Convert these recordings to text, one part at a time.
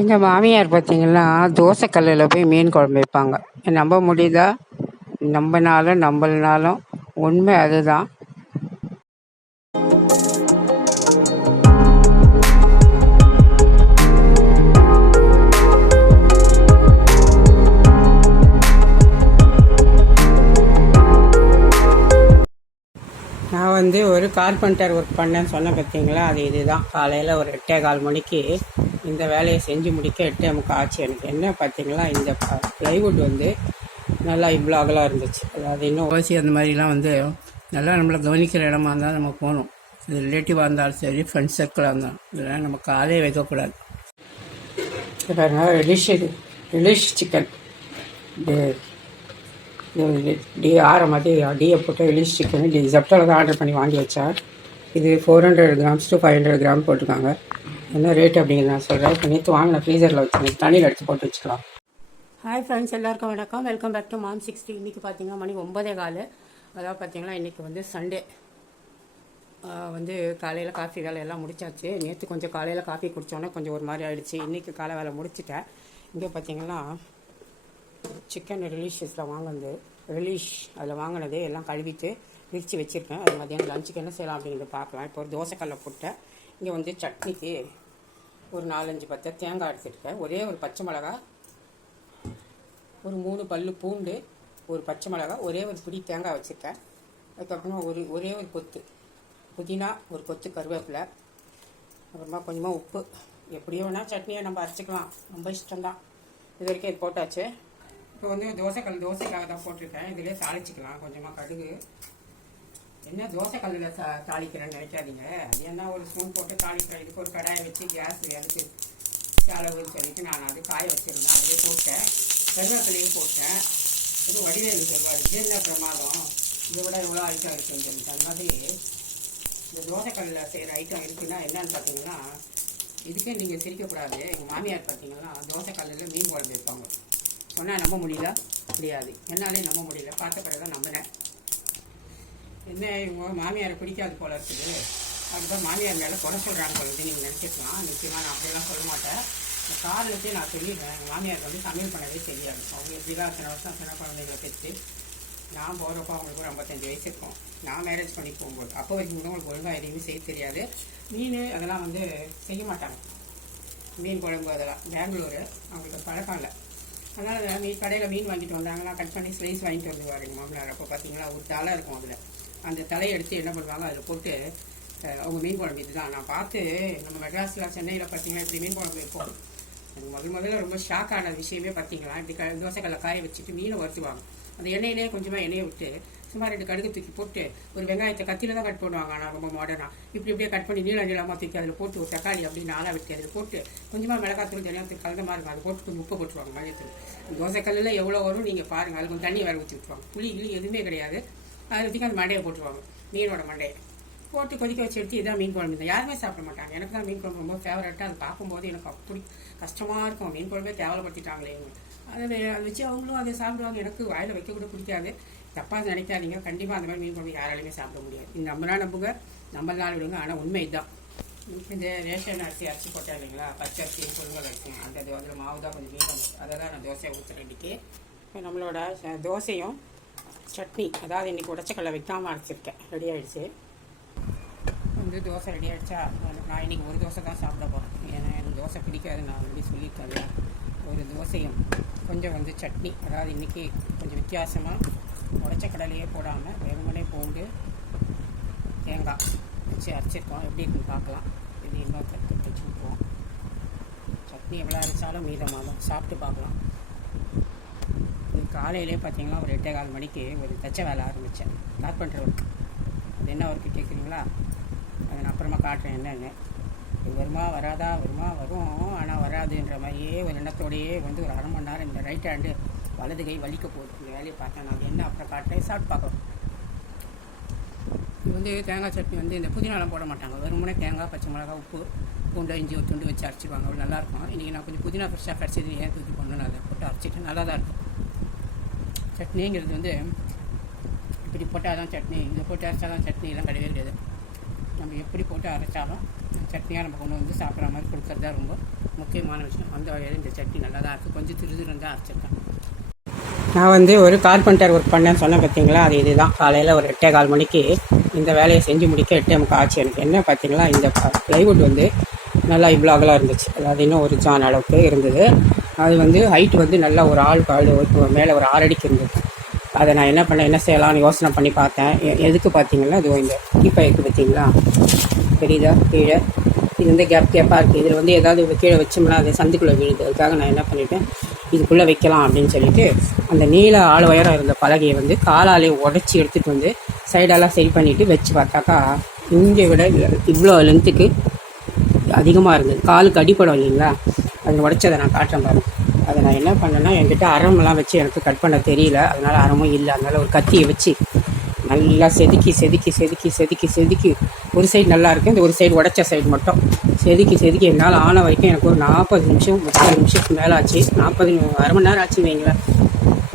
எங்கள் மாமியார் பார்த்தீங்கன்னா தோசைக்கல்லில் போய் மீன் குழம்பு வைப்பாங்க. நம்ப முடியுதா? நம்பினாலும் நம்பலனாலும் உண்மை அதுதான். நான் வந்து ஒரு கார்பெண்டர் ஒர்க் பண்ணேன்னு சொன்னேன் பார்த்தீங்களா அது இதுதான். காலையில் ஒரு எட்டே கால் மணிக்கு இந்த வேலையை செஞ்சு முடிக்க எட்டே முக்கால் ஆச்சு. எனக்கு என்ன பார்த்தீங்களா இந்த ப்ளைவுட் வந்து நல்லா இவ்வளோ அகலாக இருந்துச்சு. அதாவது இன்னும் ஓசி அந்த மாதிரிலாம் வந்து நல்லா நம்மளை கவனிக்கிற இடமா இருந்தால் நம்ம போகணும். இது ரிலேட்டிவாக இருந்தாலும் சரி ஃப்ரெண்ட்ஸ் சர்க்கிளாக இருந்தாலும். இதெல்லாம் நம்ம காலே வைக்கக்கூடாது. பாருங்க ரிலிஷ் இது. ரிலிஷ் சிக்கன் இது டி ஆரை மாதிரி டியை போட்டு ரிலிஷ் சிக்கன் டி ஜெப்டோவில் தான் ஆர்டர் பண்ணி வாங்கி வச்சா. இது four hundred grams to five hundred gram போட்டிருக்காங்க. என்ன ரேட் அப்படிங்கிறது நான் சொல்கிறேன் இப்போ நேற்று வாங்கின ஃப்ரீசரில் வச்சு தண்ணியில் எடுத்து போட்டு வச்சுக்கலாம். ஹாய் ஃப்ரெண்ட்ஸ் எல்லாருக்கும் வணக்கம். Welcome back to mom sixty இன்றைக்கி பார்த்தீங்கன்னா மணி ஒன்பதே கால். அதாவது பார்த்தீங்கன்னா இன்றைக்கி வந்து சண்டே வந்து காலையில் காஃபி வேலையெல்லாம் முடிச்சாச்சு. நேற்று கொஞ்சம் காலையில் காஃபி குடித்தோன்னே கொஞ்சம் ஒரு மாதிரி ஆகிடுச்சு இன்றைக்கி காலை வேலை முடிச்சிட்டேன். இங்கே பார்த்தீங்கன்னா சிக்கன் ரிலீஷியஸில் வாங்கினது. ரிலீஷ் அதில் வாங்கினது. எல்லாம் கழுவிட்டு பிரித்து வச்சுருக்கேன். அது மதியானம் லஞ்சுக்கு என்ன செய்யலாம் அப்படிங்கிறத பார்க்கலாம். இப்போ ஒரு தோசைக்கல்லை போட்டேன். இங்கே வந்து சட்னிக்கு ஒரு நாலஞ்சு பத்தை தேங்காய் எடுத்துருக்கேன் ஒரே ஒரு பச்சை மிளகா ஒரு மூணு பல்லு பூண்டு ஒரு பச்சை மிளகா ஒரே ஒரு பிடி தேங்காய் வச்சுருக்கேன். அதுக்கப்புறமா ஒரு ஒரே ஒரு கொத்து புதினா ஒரு கொத்து கருவேப்பிலை அப்புறமா கொஞ்சமாக உப்பு. எப்படியோ வேணால் சட்னியை நம்ம அரைச்சிக்கலாம். ரொம்ப இஷ்டம்தான். இது வரைக்கும் இது போட்டாச்சு. இப்போ வந்து தோசைக்கல் தோசைக்காக தான் போட்டிருக்கேன். இதிலே தாளிச்சிக்கலாம். கொஞ்சமாக கடுகு. என்ன தோசைக்கல்லில் சா தாளிக்கிறேன்னு நினைக்காதீங்க. அது என்ன ஒரு ஸ்பூன் போட்டு தாளிக்கிறேன். இதுக்கு ஒரு கடாயை வச்சு கேஸ் எடுத்து செலவுன்னு சொல்லிட்டு நான் அது காய வச்சுருந்தேன். அதிலே போட்டேன். கருவேப்பிலையும் போட்டேன். இது வடிவேலு சொல்வார். இது என்ன பிரமாதம்? இதை விட எவ்வளோ ஐட்டம் இருக்குன்னு சொல்லிட்டு. அது மாதிரி இந்த தோசைக்கல்லில் செய்கிற ஐட்டம் இருக்குன்னா என்னன்னு பார்த்தீங்கன்னா இதுக்கே நீங்கள் சிரிக்கக்கூடாது எங்கள் மாமியார் பார்த்தீங்கன்னா தோசைக்கல்லில் மீன் குழம்பு வைப்பாங்க. சொன்னால் நம்ப முடியல? முடியாது. என்னாலே நம்ப முடியல. பார்த்த பிறகு தான் நம்பினேன். என்ன உங்கள் மாமியாரை பிடிக்காது போல இருக்குது. அதுக்கப்புறம் மாமியார் மேலே குறை சொல்கிறாங்க போல நீங்கள் நினச்சிக்கலாம் நிச்சயமாக நான் அப்படியெல்லாம் சொல்ல மாட்டேன். இந்த காரணத்தையும் நான் சொல்லிடுறேன். எங்கள் மாமியாருக்கு வந்து சமையல் பண்ணவே தெரியாது. அவங்க எப்படிதான் அத்தனை வருஷம் சின்ன குழந்தைங்களை பெற்று நான் போகிறப்போ அவங்களுக்கு ஒரு ஐம்பத்தஞ்சு வயசு இருக்கும். நான் மேரேஜ் பண்ணி போகும்போது. அப்போ வரைக்கும் கூட உங்களுக்கு ஒழுங்காக எதையுமே செய்ய தெரியாது. மீன் அதெல்லாம் வந்து செய்ய மாட்டாங்க. மீன் குழம்பு அதெல்லாம். பெங்களூரு அவங்களுக்கு பழக்கம் இல்லை. அதனால் மீன் கடையில் மீன் வாங்கிட்டு வந்தாங்கன்னா கட் பண்ணி ஸ்லைஸ் வாங்கிட்டு வந்துருவார் எங்கள் மாமனார். அப்போ பார்த்தீங்கன்னா ஒரு தலை இருக்கும் அதில். அந்த தலையை எடுத்து என்ன பண்ணுவாங்க அதில் போட்டு அவங்க மீன் குழம்பு இதுதான். நான் பார்த்து நம்ம மெட்ராஸில் சென்னையில் பார்த்தீங்கன்னா இப்படி மீன் குழம்பு வைப்போம் அது முதல் முதல்ல ரொம்ப ஷாக் ஆன விஷயமே பார்த்தீங்களா இப்படி க தோசைக்கல்ல காய வச்சுட்டு மீனை வறுத்துவாங்க அந்த எண்ணெயிலே கொஞ்சமாக எண்ணெயை விட்டு சும்மா ரெண்டு கடுகு தூக்கி போட்டு ஒரு வெங்காயத்தை கத்தியில் தான் கட் பண்ணுவாங்க ஆனால் ரொம்ப மாடர்னாக இப்படி இப்படியே கட் பண்ணி நீள நீளமாக தூக்கி அதில் போட்டு ஒரு தக்காளி அப்படி நாளாக வெட்டி அதில் போட்டு கொஞ்சமாக மிளகாத்தூள் தனியாக கலந்த மாதிரி இருக்கும். அதை போட்டு கொஞ்சம் உப்பு போட்டுருவாங்க மழையத்தூள் தோசைக்கல்லில் எவ்வளோ வரும் நீங்கள் பாருங்கள் அது கொஞ்சம் தண்ணி வர ஊற்றி விட்டுருவாங்க. புளி இல்லை எதுவுமே கிடையாது. அதை ஊற்றி அந்த மண்டையை போட்டுருவாங்க. மீனோட மண்டையை. போட்டு கொதிக்க வச்சு எடுத்து இதான் மீன் குழம்பு. தான் யாருமே சாப்பிட மாட்டாங்க. எனக்கு தான் மீன் குழம்பு ரொம்ப ஃபேவரட்டாக அது பார்க்கும்போது எனக்கு அப்படி கஷ்டமாக இருக்கும். மீன் குழம்பே கேவலப்படுத்திட்டாங்களே அதை அதை வச்சு அவங்களும் அதை சாப்பிடுவாங்க. எனக்கு வாயில் வைக்க கூட பிடிக்காது. தப்பாக நினைக்காதீங்க. கண்டிப்பாக அந்த மாதிரி மீன் குழம்பு யாராலையுமே சாப்பிட முடியாது. இந்த நம்மளாம் நம்புங்க நம்மளால விடுங்க. ஆனால் உண்மை இதுதான் இந்த ரேஷன் அரிசி அரிசி போட்டேன் இல்லைங்களா? பச்சை அரிசி பொருள்கள் அரிசி. அந்த அதில் மாவு தான் கொஞ்சம் மீன் அதை தான் நான் தோசையை ஊற்றுறேன் இன்றைக்கி இப்போ நம்மளோட தோசையும் சட்னி. அதாவது இன்றைக்கி உடச்சக்கடலை வைக்காமல் அரைச்சிருக்கேன் ரெடி ஆகிடுச்சு வந்து தோசை ரெடி ஆகிடுச்சா நான் இன்றைக்கி ஒரு தோசை தான் சாப்பிட போகிறேன் ஏன்னா எனக்கு தோசை பிடிக்காது. நான் ஆல்ரெடி சொல்லியிருக்கேன் ஒரு தோசையும் கொஞ்சம் வந்து சட்னி. அதாவது இன்றைக்கி கொஞ்சம் வித்தியாசமாக உடச்ச கடலையே போடாமல் வெறுமனே பூண்டு தேங்காய் வச்சு அரைச்சிருக்கோம். எப்படி இருக்குன்னு பார்க்கலாம். இது இன்னொரு கட்டு வச்சு விட்டுருவோம் சட்னி எவ்வளோ அரைச்சாலும் மீதமாகும். சாப்பிட்டு பார்க்கலாம். காலையிலே பார்த்தீங்கன்னா ஒரு எட்டே கால் மணிக்கு ஒரு தச்ச வேலை ஆரம்பித்தேன். கார்பெண்டர் ஒர்க் அது என்ன ஒர்க்கு கேட்குறீங்களா? அதை நான் அப்புறமா காட்டுறேன் என்னன்னு. இது வருமா வராதா? வருமா வரும். ஆனால் வராதுன்ற மாதிரியே ஒரு எண்ணத்தோடையே வந்து ஒரு அரை மணி நேரம் இந்த ரைட் ஹேண்டு வலது கை வலிக்க போகுது. இந்த வேலையை பார்த்தேன். நான் என்ன அப்புறம் காட்டுறேன். சாப்பிட்டு பார்க்கலாம். இது வந்து தேங்காய் சட்னி வந்து இந்த புதினாலாம் போட மாட்டாங்க. வெறுமனே தேங்காய் பச்சை மிளகா உப்பு பூண்டை இஞ்சி ஒரு துண்டு வச்சு அரைச்சிடுவாங்க அவ்வளோ நல்லாயிருக்கும் இன்றைக்கி நான் கொஞ்சம் புதினா ஃப்ரெஷ்ஷாக கிடச்சிது ஏன் தூக்கி பண்ணணும் அதை போட்டு அரைச்சிட்டு நல்லா தான் இருக்கும். சட்னிங்கிறது வந்து இப்படி போட்டால் தான் சட்னி இதை போட்டு அரைச்சா தான் சட்னி எல்லாம் கிடையவே கிடையாது. நம்ம எப்படி போட்டு அரைச்சாலும் சட்னியாக நம்ம கொண்டு வந்து சாப்பிட்ற மாதிரி கொடுக்குறது தான் ரொம்ப முக்கியமான விஷயம். அந்த வகையில் இந்த சட்னி நல்லா தான் இருக்குது கொஞ்சம் திரு தான் அரைச்சிருக்கேன். நான் வந்து ஒரு கார்பெண்டர் ஒர்க் பண்ணேன்னு சொன்னேன் பார்த்தீங்களா அது இதுதான். காலையில் ஒரு எட்டே கால் மணிக்கு இந்த வேலையை செஞ்சு முடிக்க எட்டே முக்கால் ஆச்சு எனக்கு. என்ன பார்த்தீங்களா இந்த ப்ளைவுட் வந்து நல்லா இவ்வளோ அகலாக இருந்துச்சு. அதாவது இன்னும் ஒரு ஜான் அளவுக்கு இருந்தது. அது வந்து ஹைட் வந்து நல்லா ஒரு ஆள் கால் மேலே ஒரு ஆறடிக்கு இருந்தது. அதை நான் என்ன பண்ணேன் என்ன செய்யலாம்னு யோசனை பண்ணி பார்த்தேன். எ- எதுக்கு பார்த்தீங்கன்னா இது இந்த கீப்பை இருக்குது பார்த்தீங்களா? பெரியதா கீழே. இது வந்து கேப் கேப்பாக இருக்குது இதில் வந்து ஏதாவது கீழே வச்சோம்னா அது சந்துக்குள்ளே விழுது. அதுக்காக நான் என்ன பண்ணிவிட்டேன் இதுக்குள்ளே வைக்கலாம் அப்படின்னு சொல்லிட்டு அந்த நீல ஆள் உயரம் இருந்த பலகையை வந்து காலாலே உடச்சி எடுத்துகிட்டு வந்து சைடெல்லாம் சரி பண்ணிவிட்டு வச்சு பார்த்தாக்கா இங்கே விட இவ்வளோ லென்த்துக்கு அதிகமாக இருந்தது. காலுக்கு அடிப்படம் இல்லைங்களா? அது உடச்சதை நான் காட்டுறேன் பாருங்கள் அதை நான் என்ன பண்ணேன்னா என்கிட்ட அறமெல்லாம் வச்சு எனக்கு கட் பண்ண தெரியல. அதனால் அறமும் இல்லை. அதனால் ஒரு கத்தியை வச்சு நல்லா செதுக்கி செதுக்கி செதுக்கி செதுக்கி செதுக்கி ஒரு சைடு நல்லா இருக்கு. இந்த ஒரு சைடு உடச்ச சைடு மட்டும் செதுக்கி செதுக்கி என்னால் ஆன வரைக்கும் எனக்கு ஒரு நாற்பது நிமிஷம் முப்பது நிமிஷத்துக்கு மேலே ஆச்சு. நாற்பது அரை மணி நேரம் ஆச்சு வைங்களேன்.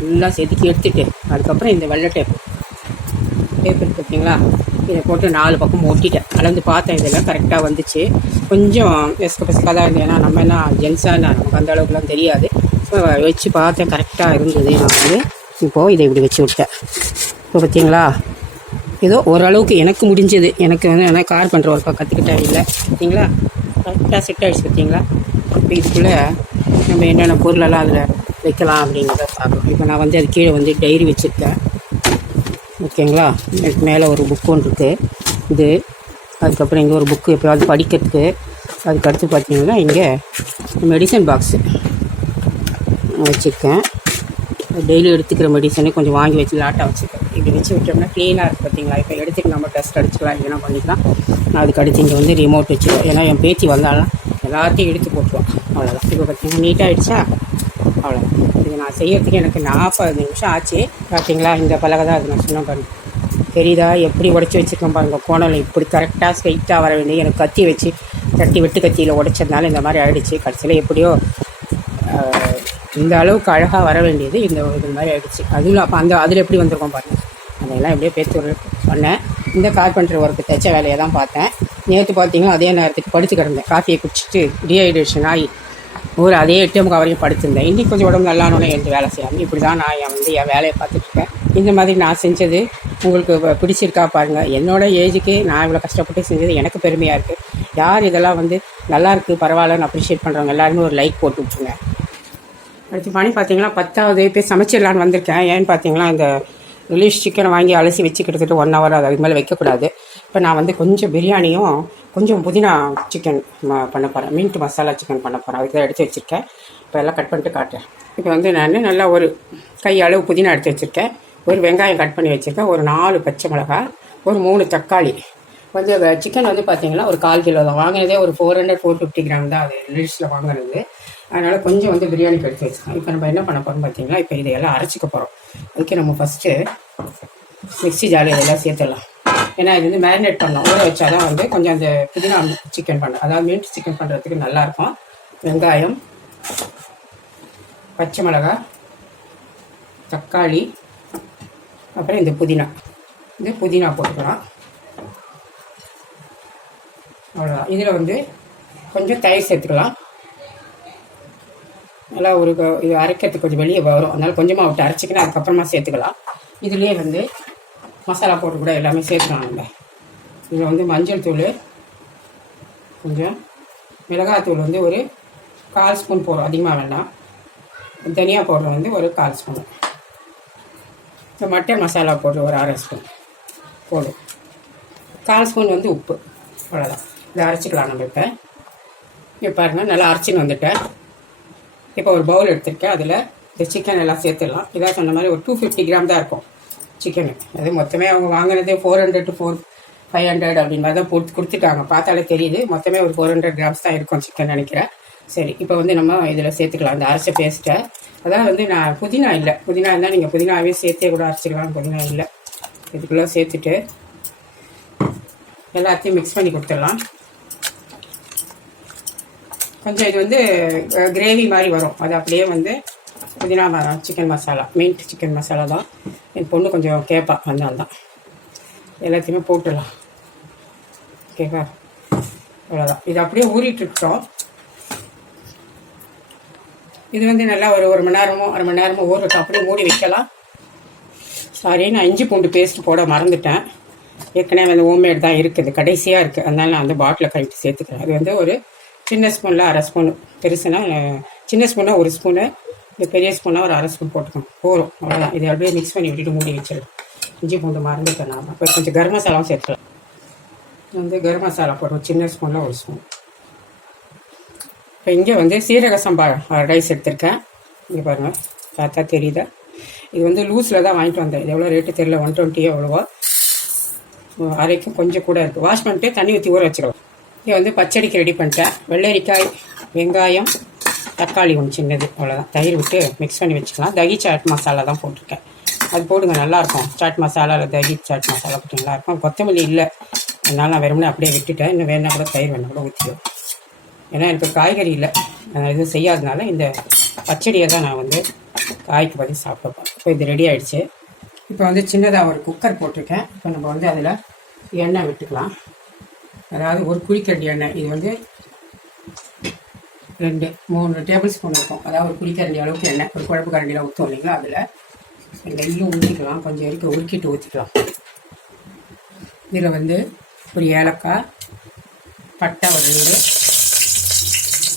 நல்லா செதுக்கி எடுத்துகிட்டு அதுக்கப்புறம் இந்த வெள்ளை டேப் டேப் இருக்கு பார்த்தீங்களா இதை போட்டு நாலு பக்கம் ஒட்டிட்டேன். அளந்து பார்த்தேன் இதெல்லாம் கரெக்டாக வந்துச்சு. கொஞ்சம் பெஸ்க பெஸ்காக தான் இருந்தது. ஏன்னா நம்ம என்ன ஜென்ஸாக நமக்கு அந்த அளவுக்குலாம் தெரியாது. ஸோ வச்சு பார்த்தேன் கரெக்டாக இருந்தது. நான் வந்து இப்போது இதை இப்படி வச்சு விட்டேன். இப்போ பார்த்தீங்களா? ஏதோ ஓரளவுக்கு எனக்கு முடிஞ்சது. எனக்கு வந்து என்ன கார் பண்ணுற ஒர்க்காக கற்றுக்கிட்டேன் இல்லை. பார்த்தீங்களா? கரெக்டாக செட் ஆகிடுச்சு பார்த்தீங்களா? இப்போ இதுக்குள்ளே நம்ம என்னென்ன பொருளெல்லாம் அதில் வைக்கலாம் அப்படிங்கிறத பார்க்கணும். இப்போ நான் வந்து அது கீழே வந்து டைரி வச்சுருக்கேன். ஓகேங்களா? இதுக்கு மேலே ஒரு புக் ஒன்று இருக்குது இது அதுக்கப்புறம் இங்கே ஒரு புக்கு எப்போயாவது படிக்கிறதுக்கு. அதுக்கு அடுத்து பார்த்தீங்கன்னா இங்கே மெடிசன் பாக்ஸு வச்சுருக்கேன். டெய்லி எடுத்துக்கிற மெடிசனே கொஞ்சம் வாங்கி வச்சு லாட்டாக வச்சுருக்கேன். இப்படி வச்சு விட்டோம்னா க்ளீனாக இருக்குது பார்த்தீங்களா இப்போ எடுத்துட்டு நம்ம டெஸ்ட் அடிச்சுக்கலாம் இல்லைனா பண்ணிக்கலாம். நான் அதுக்கு அடுத்து இங்கே வந்து ரிமோட் வச்சுருவேன் ஏன்னா என் பேத்தி வந்தாலும் எல்லாத்தையும் எடுத்து போட்டுருவான். அவ்வளோதான் இப்போ பார்த்தீங்கன்னா நீட்டாக அவ்வளோ இது நான் செய்யறதுக்கு எனக்கு நாற்பது நிமிஷம் ஆச்சு. பார்த்தீங்களா இந்த பலகை தான் அது நான் சொன்ன பாருங்க. தெரியுதா? எப்படி உடச்சி வச்சிருக்கேன் பாருங்கள் கோணல் இப்படி கரெக்டாக ஸ்ட்ரைட்டாக வர வேண்டியது. எனக்கு கத்தி வச்சு தட்டி வெட்டு கத்தியில் உடைச்சதுனால இந்த மாதிரி ஆகிடுச்சு கடைசியில் எப்படியோ இந்த அளவுக்கு அழகாக வர வேண்டியது இந்த இது மாதிரி ஆகிடுச்சு அதுவும் அப்போ அந்த அதில் எப்படி வந்திருக்கோம் பாருங்கள் அதையெல்லாம் எப்படியோ பேச்சு பண்ணேன் இந்த கார்பெண்டர் ஒர்க்கு தைச்ச வேலையை தான் பார்த்தேன். நேற்று பார்த்தீங்கன்னா அதே நேரத்துக்கு படித்து கிடந்தேன். காஃபியை குடிச்சிட்டு டீஹைட்ரேஷன் ஆகி ஒரு அதே எட்டு முக்கால் வரைக்கும் படுத்திருந்தேன். இன்றைக்கி கொஞ்சம் உடம்பு நல்லானோடனே எழுந்து வேலை செய்யலாம் இப்படி தான் நான் என் வந்து என் வேலையை பார்த்துட்ருக்கேன். இந்த மாதிரி நான் செஞ்சது உங்களுக்கு பிடிச்சிருக்கா பாருங்கள் என்னோட ஏஜுக்கு நான் இவ்வளோ கஷ்டப்பட்டு செஞ்சது எனக்கு பெருமையாக இருக்குது யார் இதெல்லாம் வந்து நல்லாயிருக்கு பரவாயில்லன்னு அப்ரிஷியேட் பண்ணுறவங்க எல்லாருமே ஒரு லைக் போட்டு விட்ருங்க அடுத்து மணி பார்த்தீங்கன்னா பத்தாவது போய் சமைச்சிடலான்னு வந்திருக்கேன். ஏன்னு பார்த்தீங்கன்னா இந்த ரிலீஸ் சிக்கனை வாங்கி அலசி வச்சு கிட்டத்தட்ட ஒன் ஹவர் அது அதுக்கு மேலே வைக்கக்கூடாது. இப்போ நான் வந்து கொஞ்சம் பிரியாணியும் கொஞ்சம் புதினா சிக்கன் பண்ண போகிறேன் மீன்ட் மசாலா சிக்கன் பண்ண போகிறேன் அதுக்கு தான் எடுத்து வச்சுருக்கேன். இப்போ எல்லாம் கட் பண்ணிட்டு காட்டுறேன். இப்போ வந்து நான் நல்லா ஒரு கை அளவு புதினா எடுத்து வச்சுருக்கேன். ஒரு வெங்காயம் கட் பண்ணி வச்சுருக்கேன். ஒரு நாலு பச்சை மிளகாய் ஒரு மூணு தக்காளி. வந்து சிக்கன் வந்து பார்த்தீங்கன்னா ஒரு கால் கிலோ தான். வாங்கினதே ஒரு four hundred four fifty gram தான் அது. ரிலீஸில் வாங்குறது அதனால் கொஞ்சம் வந்து பிரியாணிக்கு எடுத்து வச்சுக்கலாம் இப்போ நம்ம என்ன பண்ண போகிறோம் பார்த்தீங்கன்னா இப்போ இதையெல்லாம் அரைச்சிக்க போகிறோம் அதுக்கு நம்ம ஃபஸ்ட்டு மிக்ஸி ஜாலி இதெல்லாம் சேர்த்துடலாம். ஏன்னா இது வந்து மேரினேட் பண்ணோம் ஊற வச்சாதான் வந்து கொஞ்சம் அந்த புதினா சிக்கன் பண்ண அதாவது மீன் சிக்கன் பண்ணுறதுக்கு நல்லாயிருக்கும் வெங்காயம் பச்சை மிளகா தக்காளி அப்புறம் இந்த புதினா. இது புதினா போட்டுக்கலாம். அவ்வளோதான் இதில் வந்து கொஞ்சம் தயிர் சேர்த்துக்கலாம். நல்லா ஒரு க- இது அரைக்கிறதுக்கு கொஞ்சம் வெளியே வரும். அதனால கொஞ்சமாக விட்டு அரைச்சிக்கினா அதுக்கப்புறமா சேர்த்துக்கலாம். இதுலேயே வந்து மசாலா போட்டு கூட எல்லாமே சேர்த்துக்கலாம் நம்ம. இதில் வந்து மஞ்சள் தூள் கொஞ்சம் மிளகாத்தூள் வந்து ஒரு கால் ஸ்பூன் போடுறோம். அதிகமாக வேண்டாம். தனியா பவுடர் வந்து ஒரு கால் ஸ்பூன். இந்த மட்டன் மசாலா போடுற ஒரு அரை ஸ்பூன். போடும் கால் ஸ்பூன் வந்து உப்பு. அவ்வளோதான் இதை அரைச்சிக்கலாம் நம்ம இப்போ. இங்கே பாருங்கள் நல்லா அரைச்சின்னு வந்துட்டேன். இப்போ ஒரு பவுல் எடுத்திருக்கேன். அதில் இந்த சிக்கன் எல்லாம் சேர்த்துடலாம். இதாக சொன்ன மாதிரி ஒரு டூ ஃபிஃப்டி கிராம் தான் இருக்கும் சிக்கனு அது மொத்தமே அவங்க வாங்கினதே four hundred to four five hundred அப்படின் மாதிரி தான் போட்டு கொடுத்துட்டாங்க. பார்த்தாலே தெரியுது. மொத்தமே ஒரு ஃபோர் ஹண்ட்ரட் கிராம்ஸ் தான் இருக்கும் சிக்கன் நினைக்கிறேன். சரி இப்போ வந்து நம்ம இதில் சேர்த்துக்கலாம். அந்த அரைச்ச பேஸ்ட்டை அதான் வந்து நான் புதினா இல்லை. புதினா இருந்தால் நீங்கள் புதினாவே சேர்த்தே கூட அரைச்சிக்கலாம். புதினா இல்லை. இதுக்குள்ளே சேர்த்துட்டு எல்லாத்தையும் மிக்ஸ் பண்ணி கொடுத்துடலாம். கொஞ்சம் இது வந்து கிரேவி மாதிரி வரும். அது அப்படியே வந்து புதினா மரம் chicken masala meat chicken masala தான். என் பொண்ணு கொஞ்சம் கேட்பா அதனால தான். எல்லாத்தையுமே போட்டுடலாம். ஓகேவா அவ்வளோதான் இது அப்படியே ஊறிட்டுருக்கோம் இது வந்து நல்லா ஒரு ஒரு மணி நேரமோ அரை மணி நேரமோ ஊறட்டும். அப்படியே மூடி வைக்கலாம். சாரி நான் இஞ்சி பூண்டு பேஸ்ட் போட மறந்துட்டேன். ஏற்கனவே வந்து ஹோம்மேட் தான் இருக்குது. கடைசியாக இருக்குது அதனால நான் வந்து பாட்டில் கழிட்டு சேர்த்துக்கிறேன். அது வந்து ஒரு சின்ன ஸ்பூனில் அரை ஸ்பூன் பெருசுனா சின்ன ஸ்பூனாக ஒரு ஸ்பூனு இந்த பெரிய ஸ்பூனாக ஒரு அரை ஸ்பூன் போட்டுக்கணும். போகிறோம் அவ்வளோதான் இதை அப்படியே மிக்ஸ் பண்ணி விட்டுட்டு மூடி வச்சிடலாம். இஞ்சி பூண்டு மறந்துட்டேன் நான். அப்புறம் கொஞ்சம் கரம் மசாலாவும் சேர்த்துக்கலாம். வந்து கரம் மசாலா போடுறோம் சின்ன ஸ்பூனில் ஒரு ஸ்பூன். இப்போ இங்கே வந்து சீரக சம்பா ரைஸ் எடுத்திருக்கேன். இங்கே பாருங்கள் பார்த்தா தெரியுதா? இது வந்து லூஸில் தான் வாங்கிட்டு வந்தேன். இது எவ்வளோ ரேட்டு தெரியல? ஒன் டுவெண்ட்டியோ எவ்வளவோ. அரைக்கும் கொஞ்சம் கூட இருக்குது வாஷ் பண்ணிட்டு தண்ணி ஊற்றி ஊற வச்சுக்கலாம் இங்கே வந்து பச்சடிக்கு ரெடி பண்ணிட்டேன். வெள்ளரிக்காய் வெங்காயம் தக்காளி ஒன்று சின்னது அவ்வளோதான் தயிர் விட்டு மிக்ஸ் பண்ணி வச்சுக்கலாம். தகி சாட் மசாலா தான் போட்டிருக்கேன். அது போடுங்க நல்லாயிருக்கும். சாட் மசாலா இல்லை தகி சாட் மசாலா போட்டு நல்லாயிருக்கும். கொத்தமல்லி இல்லை. அதனால நான் வெறுமனே அப்படியே விட்டுட்டேன். இன்னும் வேணா கூட தயிர் வேணா கூட ஊற்றிடும் ஏன்னா எனக்கு காய்கறி இல்லை. நான் எதுவும் செய்யாதனால இந்த பச்சடியை தான் நான் வந்து காய்க்கு பதில் சாப்பிட்டுப்பேன் இப்போ இது ரெடி ஆகிடுச்சு இப்போ வந்து சின்னதாக ஒரு குக்கர் போட்டிருக்கேன். இப்போ நம்ம வந்து அதில் எண்ணெய் விட்டுக்கலாம். அதாவது ஒரு குழிக்கரண்டி எண்ணெய். இது வந்து ரெண்டு மூணு டேபிள் ஸ்பூன் இருக்கும். அதாவது ஒரு குழிக்கரண்டி அளவுக்கு எண்ணெய். ஒரு குழம்பு கரண்டியில் ஊற்றும் இல்லைங்களா அதில். நெய்யும் ஊற்றிக்கலாம் கொஞ்சம் இருக்க உருக்கிட்டு ஊற்றிக்கலாம் இதில் வந்து ஒரு ஏலக்காய் பட்டை ஒரு ரெண்டு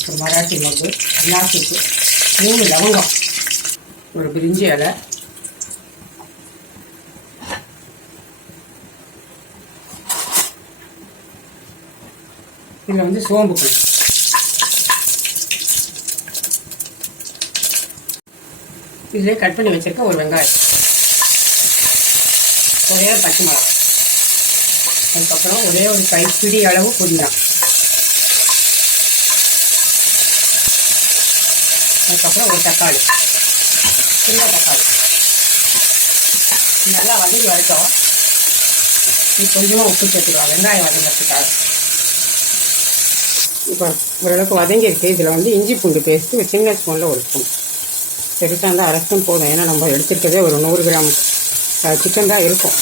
ஒரு மராட்டி மொக்கு அன்னாசிக்கு மூணு லவங்கம். ஒரு பிரிஞ்சி இலை இதில் வந்து சோம்பு கொஞ்சம் இதில் கட் பண்ணி வச்சுருக்க ஒரு வெங்காயம். ஒரே ஒரு பச்சை மிளகா. அதுக்கப்புறம் ஒரே ஒரு கைப்பிடி அளவு புதினா. அதுக்கப்புறம் ஒரு தக்காளி. சின்ன தக்காளி. நல்லா வதங்கி வரைக்கும் இது கொஞ்சமாக உப்பு சேர்த்துக்கலாம். வெங்காயம் வதங்கிறதுக்காக. இப்போ ஓரளவுக்கு வதங்கியிருக்கு இதில் வந்து இஞ்சி பூண்டு பேஸ்ட்டு ஒரு சின்ன ஸ்பூனில் ஒரு ஸ்பூன் பெருசாக இருந்தால் அரை ஸ்பூன் போதும். ஏன்னா நம்ம எடுத்துருக்கதே ஒரு நூறு கிராம். சிக்கன் தான் இருக்கும்.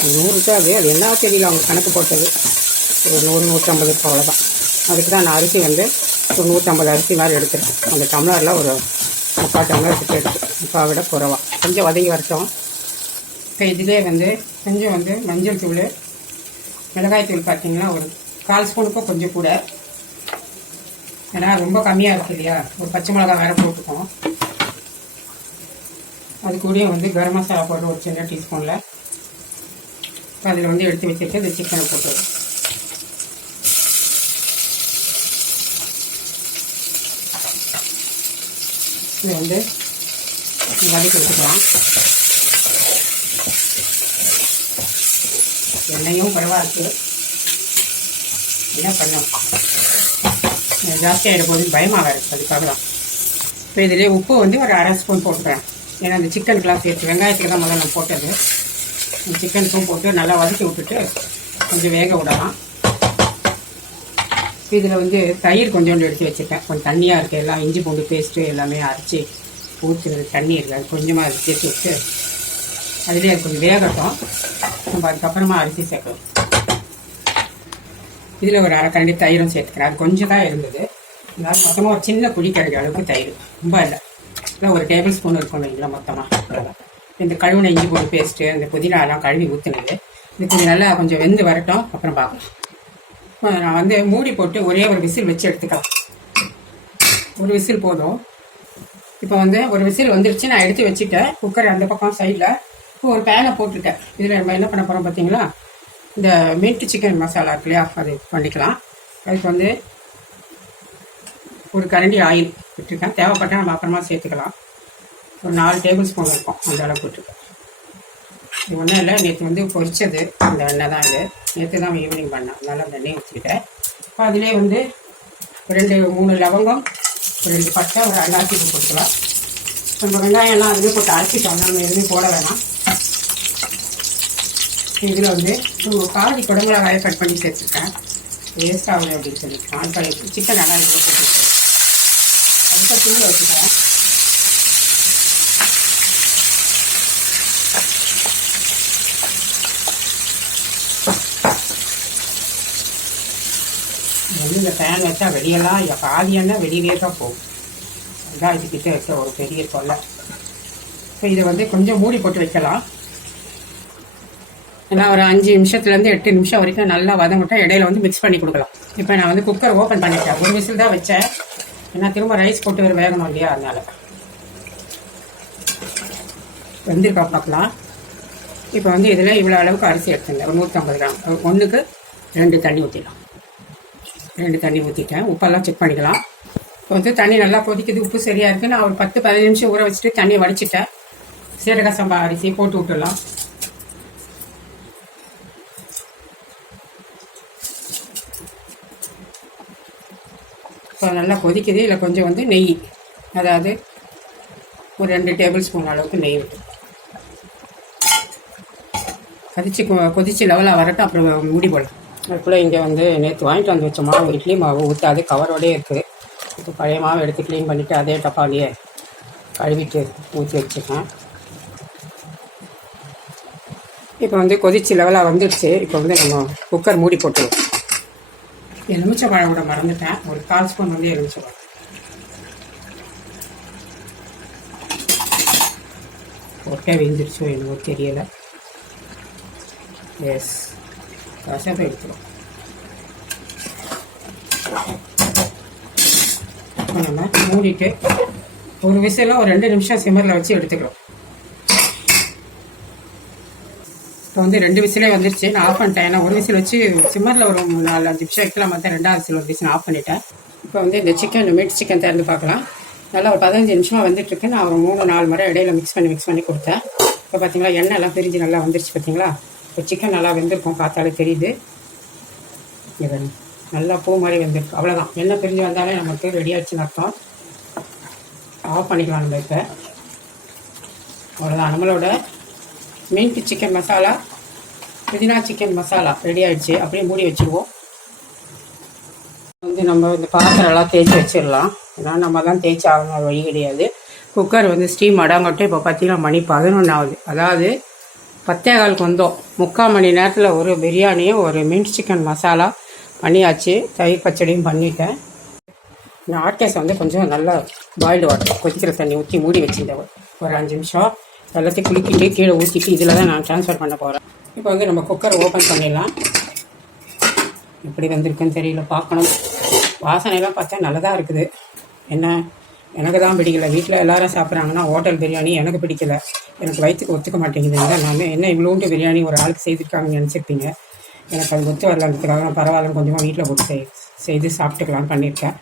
அது நூறுக்கு அது அது என்ன தெரியல அவங்க கணக்கு போட்டது. ஒரு நூறு நூற்றம்பது இருக்கும் அவ்வளோதான் அதுக்கு தான் நான் அரிசி வந்து ஒரு நூற்றம்பது அரிசி மாதிரி எடுத்துருக்கேன். அந்த டம்ளரில் ஒரு முக்கால் டம்ளர் எடுத்து முக்கால் விட குறவா. கொஞ்சம் வதங்கி வரட்டும். இப்போ இதிலே வந்து கொஞ்சம் வந்து மஞ்சள் தூள் மிளகாய் தூள் பார்த்தீங்கன்னா ஒரு கால் ஸ்பூனுக்கும் கொஞ்சம் கூட. ஏன்னா ரொம்ப கம்மியாக இருக்குது இல்லையா? ஒரு பச்சை மிளகா வேறு போட்டுக்கோம். அது கூடயும் வந்து கரம் மசாலா போட்டு ஒரு சின்ன டீஸ்பூனில் அதில் வந்து எடுத்து வச்சுட்டு இந்த சிக்கனை போட்டு இதை வந்து வதக்கி வச்சுக்கலாம் எண்ணெயும் குறைவாக இருக்குது என்ன பண்ணோம்? ஜாஸ்தியாகிட போது பயமாக இருக்குது அதுக்காக தான். இப்போ இதிலே உப்பு வந்து ஒரு அரை ஸ்பூன் போட்டுக்கிறேன். ஏன்னா அந்த சிக்கனுக்கெலாம் சேர்த்து வெங்காயத்துக்கு தான் முதல்ல நான் போட்டது. சிக்கனுக்கும் போட்டு நல்லா வதக்கி விட்டுட்டு கொஞ்சம் வேக விடலாம். இதில் வந்து தயிர் கொஞ்சோண்டு எடுத்து வச்சுருக்கேன் கொஞ்சம் தண்ணியாக இருக்குது எல்லாம் இஞ்சி பூண்டு பேஸ்ட்டு எல்லாமே அரைச்சி ஊற்றுறது தண்ணி இருக்குது அது கொஞ்சமாக சேர்த்து விட்டு அதிலே கொஞ்சம் வேகட்டும். நம்ம அதுக்கப்புறமா அரிசி சேர்க்கணும் இதில் ஒரு அரை கரண்டி தயிரும் சேர்த்துக்கிறேன். அது கொஞ்சம் தான் இருந்தது. அதாவது மொத்தமாக ஒரு சின்ன குழி கிடைக்கிற அளவுக்கு தயிர் ரொம்ப இல்லை. இல்லை ஒரு டேபிள் ஸ்பூன் இருக்கும் இல்லைங்களா மொத்தமாக இந்த கழுவுன இஞ்சி பூண்டு பேஸ்ட்டு அந்த புதினா எல்லாம் கழுவி ஊற்றுனது இது கொஞ்சம் நல்லா கொஞ்சம் வெந்து வரட்டும். அப்புறம் பார்க்கலாம். நான் வந்து மூடி போட்டு ஒரே ஒரு விசில் வச்சு எடுத்துக்கலாம். ஒரு விசில் போதும். இப்போ வந்து ஒரு விசில் வந்துருச்சு. நான் எடுத்து வச்சுட்டேன். குக்கர் அந்த பக்கம் சைடில் இப்போ ஒரு பேனை போட்டுட்டேன் இதில் நம்ம என்ன பண்ண போகிறோம் பார்த்தீங்களா இந்த மீட்டு சிக்கன் மசாலா இருக்கு இல்லையா அது பண்ணிக்கலாம். அதுக்கு வந்து ஒரு கரண்டி ஆயில் விட்டுருக்கேன். தேவைப்பட்டால் நம்ம அப்புறமா சேர்த்துக்கலாம். ஒரு நாலு டேபிள் ஸ்பூன் இருக்கும் அந்த அளவுக்கு விட்டுருக்கேன். இது ஒன்றும் இல்லை நேற்று வந்து பொரிச்சது அந்த எண்ணெய் தான் இது. நேற்று தான் ஈவினிங் பண்ணேன். அதனால் அந்த எண்ணெய் ஊற்றிக்கிட்டேன் இப்போ அதிலே வந்து ரெண்டு மூணு லவங்கம் ஒரு ரெண்டு பட்டை ஒரு அண்ணாச்சி கொடுத்துக்கலாம் நம்ம வெங்காயம்லாம் அதுலேயே போட்டு அரைச்சிட்டோம். நம்ம எதுவுமே போட வேணாம். இதில் வந்து ஒரு பாதி குடமிளகாயை கட் பண்ணி சேர்த்துருக்கேன். வேஸ்ட் ஆகுது அப்படின்னு சொல்லிட்டு நான் காய் சிக்கன் நல்லா இருக்கு போட்டுருக்கேன் அதுக்கு தூள் வச்சுக்கிறேன். வந்து இந்த ஃபேன் வச்சா வெளியெல்லாம் பாதி எண்ணெய் வெளியிலே தான் போகும். இதான் இதுக்கிட்ட இருக்க ஒரு பெரிய தொல்லை. இப்போ இதை வந்து கொஞ்சம் மூடி போட்டு வைக்கலாம். ஏன்னா ஒரு அஞ்சு நிமிஷத்துலேருந்து எட்டு நிமிஷம் வரைக்கும் நல்லா வதங்கிட்டா இடையில வந்து மிக்ஸ் பண்ணி கொடுக்கலாம். இப்போ நான் வந்து குக்கர் ஓப்பன் பண்ணிட்டேன். ஒரு விசில் தான் வச்சேன். ஏன்னா திரும்ப ரைஸ் போட்டு வேறு வேகணும் இல்லையா? அதனால. வெந்திருக்கா பார்க்கலாம். இப்போ வந்து இதில் இவ்வளோ அளவுக்கு அரிசி எடுத்துங்க ஒரு நூற்றம்பது கிராம். ஒன்றுக்கு ரெண்டு தண்ணி ஊற்றிடலாம் ரெண்டு தண்ணி ஊற்றிட்டேன் உப்பெல்லாம் செக் பண்ணிக்கலாம். இப்போ வந்து தண்ணி நல்லா கொதிக்குது. உப்பு சரியாக இருக்குது நான் ஒரு பத்து பதினஞ்சு நிமிஷம் ஊற வச்சுட்டு தண்ணியை வடிச்சிட்டேன். சீரக சம்பா அரிசி போட்டு விட்டுடலாம். நல்லா கொதிக்குது. இல்லை கொஞ்சம் வந்து நெய். அதாவது ஒரு ரெண்டு டேபிள் ஸ்பூன் அளவுக்கு நெய் விட்டு கொதிச்சு கொ- கொதிச்சு லெவலாக வரட்டும். அப்புறம் மூடி போடலாம். அதுக்குள்ளே இங்கே வந்து நேற்று வாங்கிட்டு வந்து வச்ச மாவு இட்லி மாவு ஊற்றாது கவரோடே இருக்குது. இப்போ பழைய மாவு எடுத்து க்ளீன் பண்ணிவிட்டு அதே டப்பாலேயே கழுவிட்டு ஊற்றி வச்சுருக்கேன் இப்போ வந்து கொதிச்சு லெவலாக வந்துடுச்சு. இப்போ வந்து நம்ம குக்கர் மூடி போட்டுருவோம். எலுமிச்சை பழம் கூட மறந்துட்டேன். ஒரு கால் ஸ்பூன் வந்து எலுமிச்சை பழம் ஒட்டை வெந்துருச்சோ என்னவோ தெரியலை. எஸ் கசப்பை எடுத்துரும். நம்ம மூடிட்டு ஒரு விசிலும் ஒரு ரெண்டு நிமிஷம் சிம்மரில் வச்சு எடுத்துக்கிறோம். இப்போ வந்து ரெண்டு விசிலே வந்துருச்சு. நான் ஆஃப் பண்ணிட்டேன். ஏன்னா ஒரு விசில் வச்சு சிம்மரில் ஒரு மூணு நாலு அஞ்சு நிமிஷம் வைக்கலாம் மற்ற ரெண்டாவது விசில் வந்துருச்சு நான் ஆஃப் பண்ணிட்டேன். இப்போ வந்து இந்த சிக்கன் மீட் சிக்கன் திறந்து பார்க்கலாம். நல்லா ஒரு பதினஞ்சு நிமிஷமாக வந்துட்டுருக்கு. நான் ஒரு மூணு நாலு முறை இடையில மிக்ஸ் பண்ணி மிக்ஸ் பண்ணி கொடுத்தேன். இப்போ பார்த்தீங்களா எண்ணெய் எல்லாம் பிரிஞ்சு நல்லா வந்துருச்சு பார்த்தீங்களா? இப்போ சிக்கன் நல்லா வெந்திருக்கும். பார்த்தாலே தெரியுது. இது நல்லா பூ மாதிரி வெந்திருக்கும் அவ்வளோதான் எண்ணெய் பிரிஞ்சு வந்தாலே நமக்கு ரெடி ஆச்சுன்னு அர்த்தம். ஆஃப் பண்ணிக்கலாம் நம்ம இப்போ. அவ்வளோதான் நம்மளோட மீன்ட் சிக்கன் மசாலா புதினா சிக்கன் மசாலா ரெடி ஆகிடுச்சு அப்படியே மூடி வச்சுருவோம். வந்து நம்ம இந்த பாத்திரம்லாம் தேய்ச்சி வச்சிடலாம். ஏன்னா நம்ம தான் தேய்ச்சி ஆகணும் வழி கிடையாது. குக்கர் வந்து ஸ்டீம் அடங்கட்டும். இப்போ பார்த்தீங்கன்னா மணி பதினொன்றாவது அதாவது பத்தே காலுக்கு வந்தோம். முக்கால் மணி நேரத்தில் ஒரு பிரியாணியும் ஒரு மின்ட் சிக்கன் மசாலா பண்ணியாச்சு. தயிர் பச்சடியும் பண்ணிட்டேன். இந்த ஆட்கேஸ் வந்து கொஞ்சம் நல்லா பாயில்டு வாட்டர் கொதிக்கிற தண்ணி ஊற்றி மூடி வச்சிருந்தேன். ஒரு அஞ்சு நிமிஷம். எல்லாத்தையும் குலுக்கிட்டு கீழே ஊற்றிட்டு இதில் தான் நான் ட்ரான்ஸ்ஃபர் பண்ண போகிறேன் இப்போ வந்து நம்ம குக்கர் ஓப்பன் பண்ணிடலாம். எப்படி வந்திருக்குன்னு தெரியல பார்க்கணும். வாசனையெல்லாம் பார்த்தா நல்லதாக இருக்குது. என்ன? எனக்கு தான் பிடிக்கல. வீட்டில் எல்லாரும் சாப்பிட்றாங்கன்னா ஹோட்டல் பிரியாணி எனக்கு பிடிக்கல. எனக்கு வயிற்றுக்கு ஒத்துக்க மாட்டேங்குது. இல்லை நான் என்ன இவ்வளோண்டு பிரியாணி ஒரு ஆளுக்கு செய்திருக்காங்கன்னு நினச்சிருப்பீங்க. எனக்கு அது ஒத்து வரலன்றதுக்காக நான் பரவாயில்ல கொஞ்சமாக வீட்டில் போட்டு செய் செய்து சாப்பிட்டுக்கலாம்னு பண்ணியிருக்கேன்.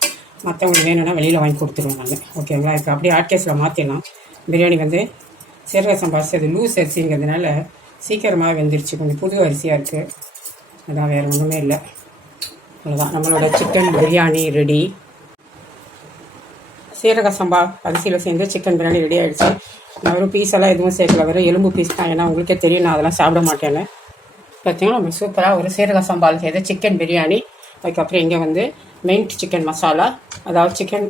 மற்றவங்களுக்கு வேணும்னா வெளியில் வாங்கி கொடுத்துருவேன் நான். ஓகேங்களா? இப்போ அப்படியே ஆட்கேஸில் மாற்றிடலாம் பிரியாணி வந்து சீரக சம்பா அது லூஸ் அரிசிங்கிறதுனால சீக்கிரமாக வெந்துருச்சு. கொஞ்சம் புது அரிசியாக இருக்குது அதான் வேறு ஒன்றுமே இல்லை. அவ்வளோதான் நம்மளோட சிக்கன் பிரியாணி ரெடி சீரக சம்பா அரிசியில் சேர்ந்து சிக்கன் பிரியாணி ரெடி ஆகிடுச்சு நான் வெறும் பீஸ் எல்லாம் எதுவும் சேர்க்கல. வெறும் எலும்பு பீஸ் தான். ஏன்னா உங்களுக்கே தெரியும் நான் அதெல்லாம் சாப்பிட மாட்டேன்னு. பார்த்தீங்கன்னா நம்ம சூப்பராக ஒரு சீரக சம்பால் செய்த சிக்கன் பிரியாணி அதுக்கப்புறம் இங்கே வந்து மெயின்ட் சிக்கன் மசாலா அதாவது சிக்கன்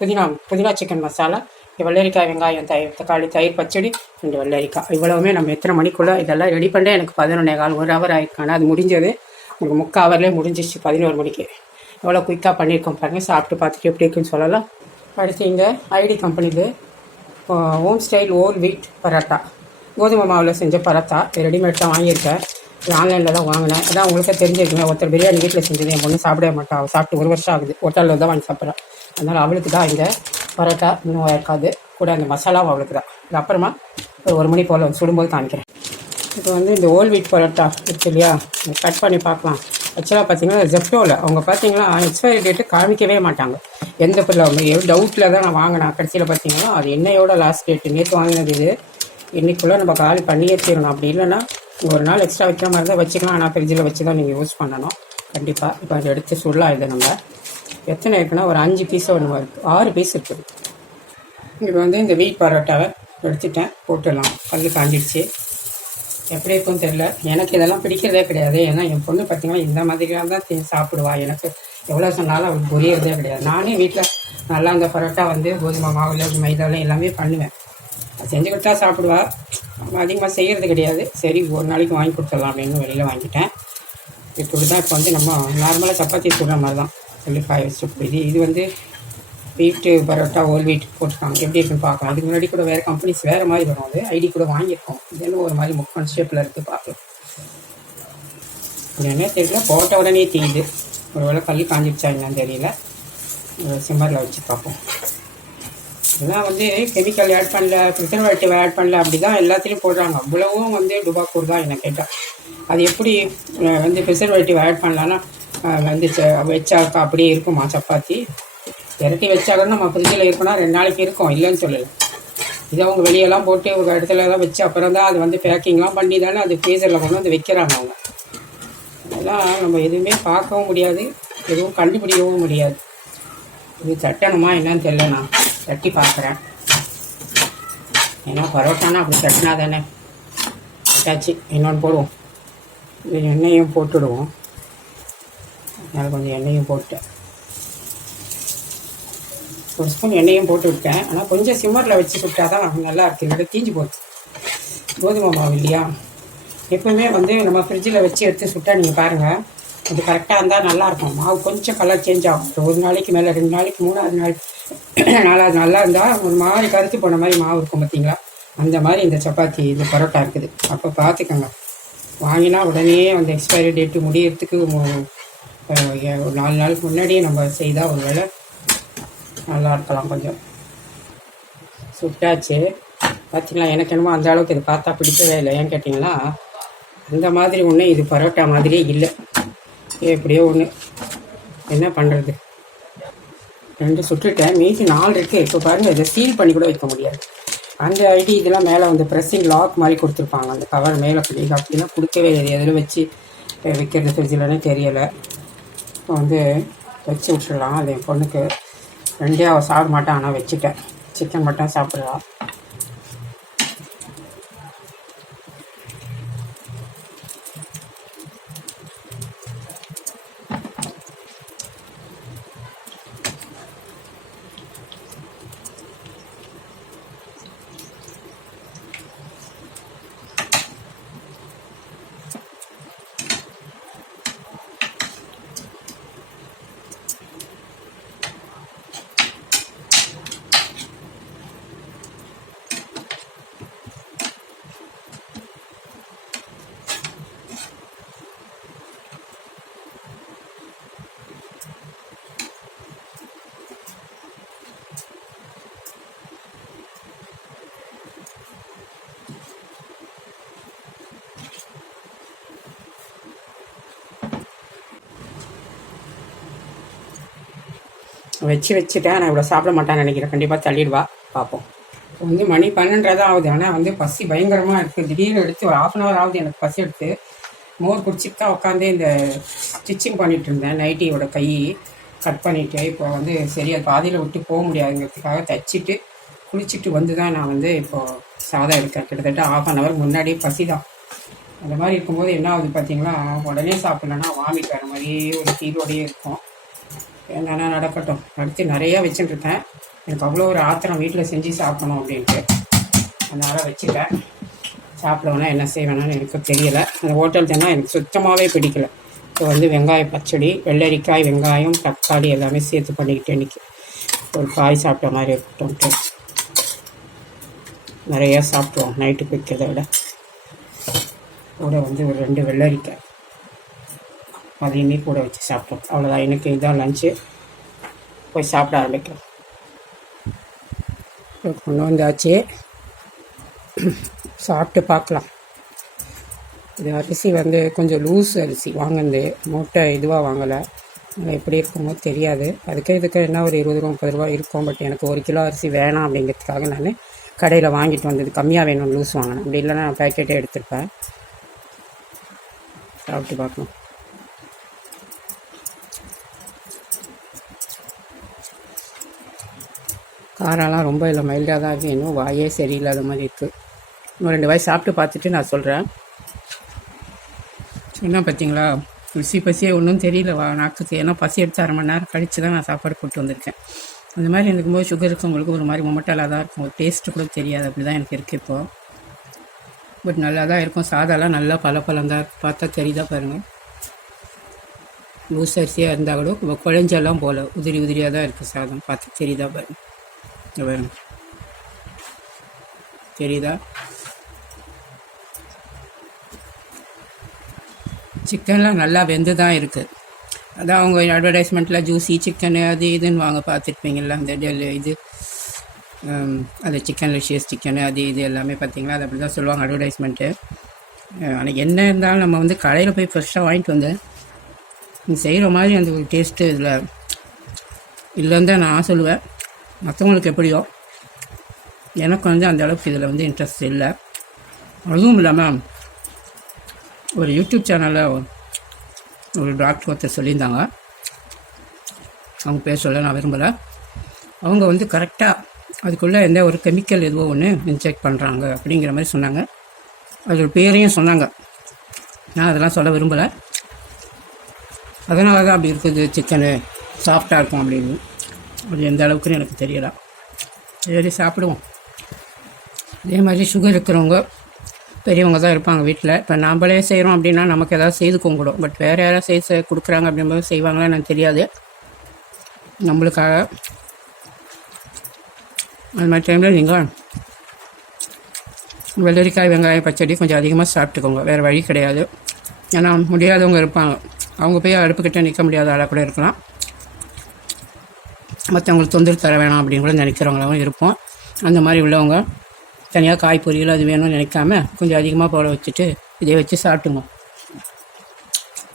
புதினா புதினா சிக்கன் மசாலா வெள்ளரிக்காய் வெங்காயம் தயிர் தக்காளி தயிர் பச்சடி ரெண்டு வெள்ளரிக்காய் இவ்வளவுமே நம்ம எத்தனை மணிக்குள்ளே இதெல்லாம் ரெடி பண்ண எனக்கு பதினொன்னே கால் ஒரு ஹவர் ஆயிருக்கான அது முடிஞ்சது. உங்களுக்கு முக்கால் ஹவர்லேயே முடிஞ்சிச்சு பதினோரு மணிக்கு. எவ்வளோ குயிக்காக பண்ணியிருக்கோம் பாருங்கள் சாப்பிட்டு பார்த்துட்டு எப்படி இருக்குன்னு சொல்லலாம். அடுத்து இங்கே ஐடி கம்பெனியில் ஹோம் ஸ்டைல் ஓல் வீட் பரோட்டா. கோதுமை மாவில் செஞ்ச பரோட்டா. ரெடிமேட் தான் வாங்கியிருக்கேன். இது ஆன்லைனில் தான் வாங்கினேன். அதான் உங்களுக்கே தெரிஞ்சிருக்குங்க ஒருத்தர் பிரியாணி வீட்டில் செஞ்சது என் பொண்ணு சாப்பிடவே மாட்டான் சாப்பிட்டு ஒரு வருஷம் ஆகுது. ஹோட்டலில் தான் வாங்கி சாப்பிட்றேன் அதனால் அவளுக்கு தான் இந்த பரோட்டா இன்னும் இருக்காது கூட அந்த மசாலாவும் அவ்வளோக்கு தான். இது அப்புறமா ஒரு ஒரு மணி போல் சுடும்போது காமிக்கிறேன். இப்போ வந்து இந்த ஓல் வீட் பரோட்டா இருக்கு இல்லையா? கட் பண்ணி பார்க்கலாம். ஆக்சுவலாக பார்த்தீங்கன்னா ஜெப்டோவில் அவங்க பார்த்தீங்கன்னா எக்ஸ்பைரி டேட்டு காமிக்கவே மாட்டாங்க. எந்த பொருள் அவங்க டவுட்டில் தான் நான் வாங்கினேன். கடைசியில் பார்த்தீங்கன்னா அது என்னையோட லாஸ்ட் டேட்டு நேற்று வாங்கினது இது. இன்றைக்குள்ளே நம்ம காலி பண்ணியே தீரணும். அப்படி இல்லைன்னா ஒரு நாள் எக்ஸ்ட்ரா வைக்கிற மாதிரி தான் வச்சுக்கலாம். ஆனால் ஃப்ரிட்ஜில் வச்சு தான் நீங்கள் யூஸ் பண்ணணும். கண்டிப்பாக இப்போ அதை எடுத்து சுடலாம் இதை நம்ம. எத்தனை இருக்குன்னா ஒரு அஞ்சு பீஸோ ஒன்று இருக்குது ஆறு பீஸ் இருக்குது இப்போ வந்து இந்த வீட் பரோட்டாவை எடுத்துட்டேன். போட்டுடலாம். பல்லு காஞ்சிடுச்சு. எப்படி இருக்கும்னு தெரியல. எனக்கு இதெல்லாம் பிடிக்கிறதே கிடையாது. ஏன்னா என் பொண்ணு பார்த்தீங்கன்னா இந்த மாதிரிலாம் தான் சாப்பிடுவா. எனக்கு எவ்வளோ சொன்னாலும் அவளுக்கு புரியறதே கிடையாது. நானே வீட்டில் நல்லா அந்த பரோட்டா வந்து கோதுமை மாவில் மைதாவில் எல்லாமே பண்ணுவேன். அது செஞ்சு கொடுத்தா சாப்பிடுவா. அதிகமாக செய்கிறது கிடையாது. சரி ஒரு நாளைக்கு வாங்கி கொடுத்துடலாம் அப்படின்னு வெளியில் வாங்கிட்டேன். இப்படி தான் இப்போ வந்து நம்ம நார்மலாக சப்பாத்தி சுடுற மாதிரி தான் சொல்லி காய வச்சுட்டு இது இது வந்து வீட்டு பரோட்டா ஹோல் வீட் போட்டிருக்காங்க. எப்படி இருக்குன்னு பார்க்கலாம். இதுக்கு முன்னாடி கூட வேறு கம்பெனிஸ் வேறு மாதிரி வரும் அது. ஐடி கூட வாங்கியிருக்கோம். இது ஒரு மாதிரி முக்கன் ஷேப்பில் இருக்குது பார்க்கலாம். என்ன தெரியல. போட்ட உடனே தீயுது ஒரு வேளை கல் காஞ்சிடுச்சா என்னன்னு தெரியல. சிம்மரில் வச்சு பார்ப்போம். இதெல்லாம் வந்து கெமிக்கல் ஆட் பண்ணல ப்ரிசர்வேட்டிவ் ஆட் பண்ணல. அப்படி தான் எல்லாத்துலேயும் போடுறாங்க. அவ்வளவும் வந்து டுபாக்கூர் தான் என்னை கேட்டால் அது எப்படி வந்து ப்ரிசர்வேட்டிவ் ஆட் பண்ணலான்னா வந்து ச- வச்சாக்கா அப்படியே இருக்குமா? சப்பாத்தி? இறக்கி வச்சாக்கா நம்ம ஃப்ரிட்ஜில் இருக்குன்னா ரெண்டு நாளைக்கு இருக்கும். இல்லைன்னு சொல்லலை. இதை அவங்க வெளியெல்லாம் போட்டு ஒரு இடத்துல தான் வச்சு அப்புறம் தான் அது வந்து பேக்கிங்லாம் பண்ணி தானே அது ஃப்ரீசரில் கொண்டு வந்து வைக்கிறாங்க அவங்க. அதெல்லாம் நம்ம எதுவுமே பார்க்கவும் முடியாது. எதுவும் கண்டுபிடிக்கவும் முடியாது. இது தட்டணுமா என்னன்னு தெரியல நான். தட்டி பார்க்குறேன். ஏன்னா பரோட்டானா அப்படி தட்டினா தானே. தட்டாச்சு இன்னொன்று போடுவோம். இது எண்ணெயும் போட்டுடுவோம். அதனால் கொஞ்சம் எண்ணெயும் போட்டேன் ஒரு ஸ்பூன் எண்ணெயும் போட்டு விட்டேன். ஆனால் கொஞ்சம் சிம்மரில் வச்சு சுட்டா தான் நல்லா இருக்கு. நல்லா தீஞ்சு போச்சு. கோதுமை மாவு இல்லையா? எப்பவுமே வந்து நம்ம ஃப்ரிட்ஜில் வச்சு எடுத்து சுட்டா நீங்கள் பாருங்கள் அது கரெக்டாக இருந்தால் நல்லாயிருக்கும் மாவு கொஞ்சம் கலர் சேஞ்ச் ஆகும். ஒரு நாளைக்கு மேலே ரெண்டு நாளைக்கு மூணாவது நாள் நாலாவது நல்லா இருந்தால் ஒரு மாதிரி கருத்து போன மாதிரி மாவு இருக்கும் பார்த்தீங்களா அந்த மாதிரி இந்த சப்பாத்தி இந்த பரோட்டா இருக்குது. அப்போ பார்த்துக்கோங்க வாங்கினா உடனே அந்த எக்ஸ்பைரி டேட்டு முடியறதுக்கு ஒரு நாலு நாளுக்கு முன்னாடியே நம்ம செய்தால் ஒரு வேளை நல்லா இருக்கலாம் கொஞ்சம். சுட்டாச்சு. பார்த்தீங்களா எனக்கு என்னமோ அந்த அளவுக்கு இது பார்த்தா பிடிக்கவே இல்லை. ஏன்னு கேட்டிங்கன்னா அந்த மாதிரி ஒன்று இது பரோட்டா மாதிரியே இல்லை. எப்படியோ ஒன்று என்ன பண்ணுறது ரெண்டு சுட்டுட்டேன் மீதி நாலு இருக்குது இப்போ பாருங்கள் இதை சீல் பண்ணி கூட வைக்க முடியாது. அந்த ஐடி இதெல்லாம் மேலே வந்து ப்ரெஸ்ஸிங் லாக் மாதிரி கொடுத்துருப்பாங்க. அந்த கவர் மேலே பண்ணி அப்படின்னா கொடுக்கவே எதில் வச்சு வைக்கிறது ஃப்ரிட்ஜில்னே தெரியலை. இப்போ வந்து வச்சு விட்டுடலாம். அது என் பொண்ணுக்கு. ரெண்டே அவள் சாப்பிட மாட்டான் ஆனால் வச்சுட்டேன். சிக்கன் மட்டும் சாப்பிடுவா. வச்சு வச்சுட்டேன் நான் இவ்வளோ சாப்பிட மாட்டான்னு நினைக்கிறேன். கண்டிப்பாக தள்ளிடுவா. பார்ப்போம் இப்போ வந்து மணி பன்னெண்டரை ஆகுது. ஆனால் வந்து பசி பயங்கரமாக இருக்குது திடீர்னு எடுத்து ஒரு ஆஃப் அன் ஹவர் ஆகுது எனக்கு பசி எடுத்து. மோர் குடிச்சிட்டு தான் உட்காந்து இந்த ஸ்டிச்சிங் பண்ணிட்டு இருந்தேன். நைட்டியோட கை கட் பண்ணிவிட்டு இப்போ வந்து சரி அது பாதியில் விட்டு போக முடியாதுங்கிறதுக்காக தைச்சிட்டு குளிச்சுட்டு வந்து தான் நான் வந்து இப்போது சாதம் எடுக்கிறேன் கிட்டத்தட்ட ஆஃப் அன் ஹவர் முன்னாடியே பசி தான் அந்த மாதிரி இருக்கும்போது என்ன ஆகுது பார்த்தீங்களா? உடனே சாப்பிட்லன்னா வாமிட் வர மாதிரியே ஒரு ஃபீலோடையே இருக்கும். என்னன்னா நடக்கட்டும். அடுத்து நிறையா வச்சுட்டுருக்கேன் எனக்கு அவ்வளோ ஒரு ஆத்திரம் வீட்டில் செஞ்சு சாப்பிடணும் அப்படின்ட்டு. அதனால் வச்சுட்டேன். சாப்பிடணும்னா என்ன செய்வேணான்னு எனக்கு தெரியலை. அந்த ஹோட்டல் தானே எனக்கு சுத்தமாகவே பிடிக்கல. இப்போ வந்து வெங்காய பச்சடி வெள்ளரிக்காய் வெங்காயம் தக்காளி எல்லாமே சேர்த்து பண்ணிக்கிட்டு இன்னைக்கு. ஒரு காய் சாப்பிட்ட மாதிரி இருக்கட்டும்ட்டு நிறையா சாப்பிடுவோம். நைட்டுக்கு வைக்கிறத விட. கூட வந்து ஒரு ரெண்டு வெள்ளரிக்காய். அதையுமே கூட வச்சு சாப்பிட்டோம். அவ்வளோதான் எனக்கு இதான் லஞ்சு போய் சாப்பிட ஆரம்பிக்கிறோம். கொண்டு வந்தாச்சு. சாப்பிட்டு பார்க்கலாம். இது அரிசி வந்து கொஞ்சம் லூஸ் அரிசி. வாங்கினது. மூட்டை இதுவாக வாங்கலை. எப்படி இருக்குமோ தெரியாது. அதுக்கு இதுக்கு என்ன ஒரு இருபது ரூபா முப்பது ரூபா இருக்கும். பட் எனக்கு ஒரு கிலோ அரிசி வேணாம் அப்படிங்கிறதுக்காக நான் கடையில் வாங்கிட்டு வந்தது. கம்மியாக வேணும் லூஸ் வாங்கினேன். அப்படி இல்லைன்னா நான் பேக்கெட்டே எடுத்துருப்பேன். சாப்பிட்டு பார்க்கணும் காரம்லாம் ரொம்ப இல்லை மைல்டாக தான் இருக்குது இன்னும் வாயே சரியில்லாத மாதிரி இருக்குது இன்னும் ரெண்டு வாய் சாப்பிட்டு பார்த்துட்டு நான் சொல்கிறேன் சொன்னால் பார்த்தீங்களா ருசி பசியே ஒன்றும் தெரியல. வா நாக்குக்கு ஏன்னா பசி எடுத்து அரை மணி நேரம் கழித்து தான் நான் சாப்பாடு போட்டு வந்திருக்கேன். அந்த மாதிரி இருக்கும்போது சுகர் இருக்கவங்களுக்கு ஒரு மாதிரி மொமட்டலாக தான் இருக்கும். ஒரு டேஸ்ட்டு கூட தெரியாது. அப்படி தான் எனக்கு இருக்குது இப்போது பட் நல்லா தான் இருக்கும். சாதம்லாம் நல்லா பல பழம் தான் பார்த்தா தெரியுதா பாருங்கள் லூஸ் அரிசியாக இருந்தால் கூட குழஞ்செல்லாம் போகல உதிரி உதிரியாக தான் இருக்குது சாதம். பார்த்து தெரியுதா பாருங்கள் பாருங்க தெரியுதா சிக்கன்லாம் நல்லா வெந்து தான் இருக்குது அதான் அவங்க அட்வர்டைஸ்மெண்ட்டில் ஜூஸி சிக்கனு அது இதுன்னு வாங்க பார்த்துருப்பீங்கள்ல அந்த டெல்லி இது. அது சிக்கன் லிஷியஸ் சிக்கனு அது இது எல்லாமே பார்த்திங்கன்னா அது அப்படி தான் சொல்லுவாங்க அட்வர்டைஸ்மெண்ட்டு ஆனால் என்ன இருந்தாலும் நம்ம வந்து கடையில் போய் ஃப்ரெஷ்ஷாக வாங்கிட்டு வந்து செய்கிற மாதிரி அந்த ஒரு டேஸ்ட்டு இதில் இல்லைன்னு தான் நான் சொல்லுவேன். மற்றவங்களுக்கு எப்படியோ எனக்கு வந்து அந்த அளவுக்கு இதில் வந்து இன்ட்ரெஸ்ட் இல்லை. அதுவும் இல்லாமல் ஒரு யூடியூப் சேனலில் ஒரு டாக்டர் ஒருத்தர் சொல்லியிருந்தாங்க. அவங்க பேர் சொல்ல நான் விரும்பலை. அவங்க வந்து கரெக்டாக அதுக்குள்ளே எந்த ஒரு கெமிக்கல் எதுவோ ஒன்று இன்ஜெக்ட் பண்ணுறாங்க அப்படிங்கிற மாதிரி சொன்னாங்க. அதோட பேரையும் சொன்னாங்க. நான் அதெல்லாம் சொல்ல விரும்பலை. அதனால தான் அப்படி இருக்குது சிக்கனு சாஃப்டாக இருக்கும் அப்படின்னு. அது எந்த அளவுக்குன்னு எனக்கு தெரியல. சரி சாப்பிடுவோம். அதே மாதிரி சுகர் இருக்கிறவங்க பெரியவங்க தான் இருப்பாங்க வீட்டில் இப்போ நாம்ளே செய்கிறோம் அப்படின்னா நமக்கு ஏதாவது செய்து கும்பிடும் பட் வேறு யாராவது செய்து கொடுக்குறாங்க அப்படிங்கும்போது செய்வாங்களா எனக்கு தெரியாது. நம்மளுக்காக. அது மாதிரி டைமில் நீங்கள் வெள்ளரிக்காய் வெங்காயம் பச்சடி கொஞ்சம் அதிகமாக சாப்பிட்டுக்கோங்க. வேறு வழி கிடையாது. ஏன்னா முடியாதவங்க இருப்பாங்க. அவங்க போய் அடுப்புக்கிட்ட நிற்க முடியாத ஆளாக கூட இருக்கலாம். மற்றவங்களுக்கு தொந்தரவு தர வேணாம் அப்படின்னு கூட நினைக்கிறவங்களாவும் இருப்போம். அந்த மாதிரி உள்ளவங்க தனியாக காய் பொரியல் அது வேணும்னு நினைக்காம கொஞ்சம் அதிகமாக போட வச்சுட்டு இதை வச்சு சாப்பிட்டுங்க.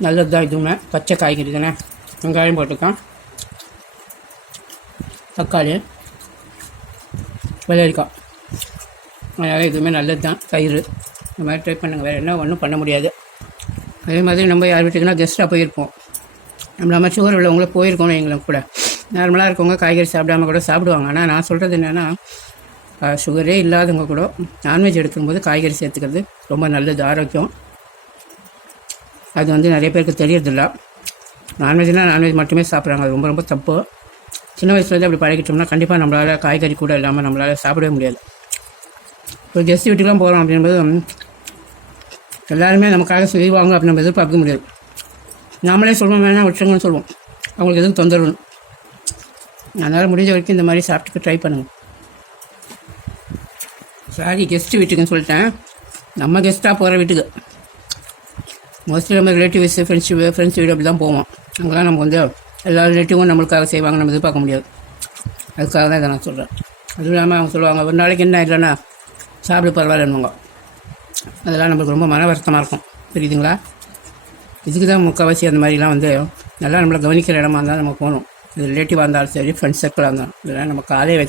நல்லது தான் இதுவுமே. பச்சை காய்கறி தானே? வெங்காயம் போட்டுக்கான் தக்காளி. வெள்ளரிக்காய். அதனால் எதுவுமே நல்லது தான் தயிர். இந்த மாதிரி ட்ரை பண்ணுங்கள் வேறு என்ன ஒன்றும் பண்ண முடியாது. அதே மாதிரி நம்ம யார் வீட்டுக்குன்னா கெஸ்ட்டாக போயிருப்போம். நம்ம நம்ம சுகர் உள்ளவங்கள போயிருக்கோம் எங்களுக்கு கூட. நார்மலாக இருக்கவங்க காய்கறி சாப்பிடாம கூட சாப்பிடுவாங்க. ஆனால் நான் சொல்கிறது என்னென்னா சுகரே இல்லாதவங்க கூட நான்வெஜ் எடுக்கும்போது காய்கறி சேர்த்துக்கிறது ரொம்ப நல்லது ஆரோக்கியம். அது வந்து நிறைய பேருக்கு தெரியறதில்ல. நான்வெஜ்னால் நான்வெஜ் மட்டுமே சாப்பிட்றாங்க. அது ரொம்ப ரொம்ப தப்பு. சின்ன வயசுலேருந்து அப்படி பழகிட்டோம்னா கண்டிப்பாக நம்மளால் காய்கறி கூட இல்லாமல் நம்மளால் சாப்பிடவே முடியாது. இப்போ கெஸ்ட் வீட்டுக்கெலாம் போகிறோம் அப்படின்போது எல்லாருமே நமக்காக செய்வாங்க அப்படின்னு நம்ம எதிர்பார்க்க முடியாது. நாமளே சொல்லுவோம் வேணால் விட்டுருங்கன்னு சொல்லுவோம் அவங்களுக்கு எதுவும் தொந்தரவு அதனால் முடிஞ்ச வரைக்கும் இந்த மாதிரி சாப்பிட்டுக்க ட்ரை பண்ணுங்கள் சாரி கெஸ்ட் வீட்டுக்குன்னு சொல்லிட்டேன். நம்ம கெஸ்ட்டாக போகிற வீட்டுக்கு. மோஸ்ட்லி நம்ம ரிலேட்டிவ்ஸ் ஃப்ரெண்ட்ஸ் ஃப்ரெண்ட்ஸ் வீடு அப்படி தான் போவோம். அங்கெல்லாம் நம்ம வந்து எல்லா ரிலேட்டிவும் நம்மளுக்காக செய்வாங்க நம்ம எதிர்பார்க்க முடியாது. அதுக்காக தான் இதை நான் சொல்கிறேன் அதுவும் இல்லாமல் அவங்க சொல்லுவாங்க ஒரு நாளைக்கு என்ன இல்லைன்னா சாப்பிட பரவாயில்லன்னுவாங்க. அதெல்லாம் நம்மளுக்கு ரொம்ப மன வருத்தமாக இருக்கும். புரியுதுங்களா? இதுக்கு தான் முக்கால்வாசி அந்த மாதிரிலாம் வந்து நல்லா நம்மளை கவனிக்கிற இடமா இருந்தால் நம்ம போகணும். ரிலேட்டிவாக இருந்தாலும் சரி ஃப்ரெண்ட்ஸ் சர்க்கிளாக இருந்தாலும் இதெல்லாம் நம்ம காலையே வைக்க